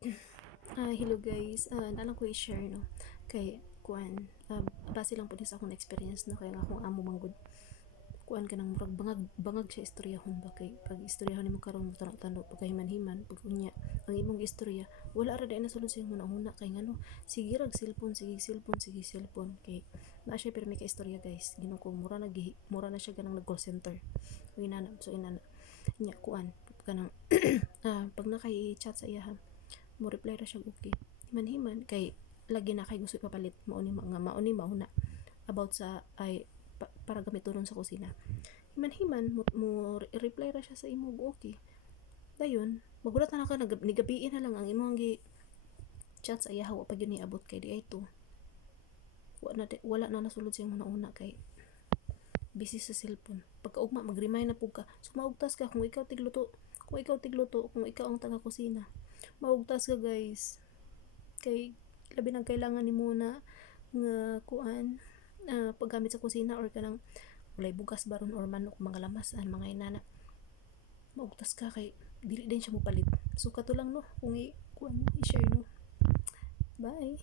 Hello guys, nalang ko i-share no kay kuan, base lang po din sa akong experience no kay nga akong amo manggod kuan ka nang murag bangag siya istoryahon ba kay pag istoryahon nimo karon mo tanong pagkahiman-himan pag unya ang imong istorya wala ra dai na sulod sa imong una kay ngano sige rag sige cellphone kay na siya pero may ka istorya guys Ginoo ko mura na siya ganang nag call center inana nya kuan kanang pag nakay-chat sa iya mo reply ra siya okay himan-himan kay lagi na kay gusto ipapalit mauni mauna about sa para gamiton sa kusina himan-himan reply ra siya sa imo okay dayon magulat na ka nigabiin na lang ang imong gi chat sa iya wa pa gyud ni abot kay di ay to wala na nasulod sa imong una kay busy sa cellphone pagkaugma mag-remind na pug ka sumaugtas ka kung ikaw tigluto kung ikaw ang taga kusina maugtas ka guys kay labi nang kailangan nimo na nga kuan paggamit sa kusina or kanang walay bugas baron or manok mga lamas mga inana maugtas ka kay dili din siya mopalit so kato lang no kung kuan i-share no bye.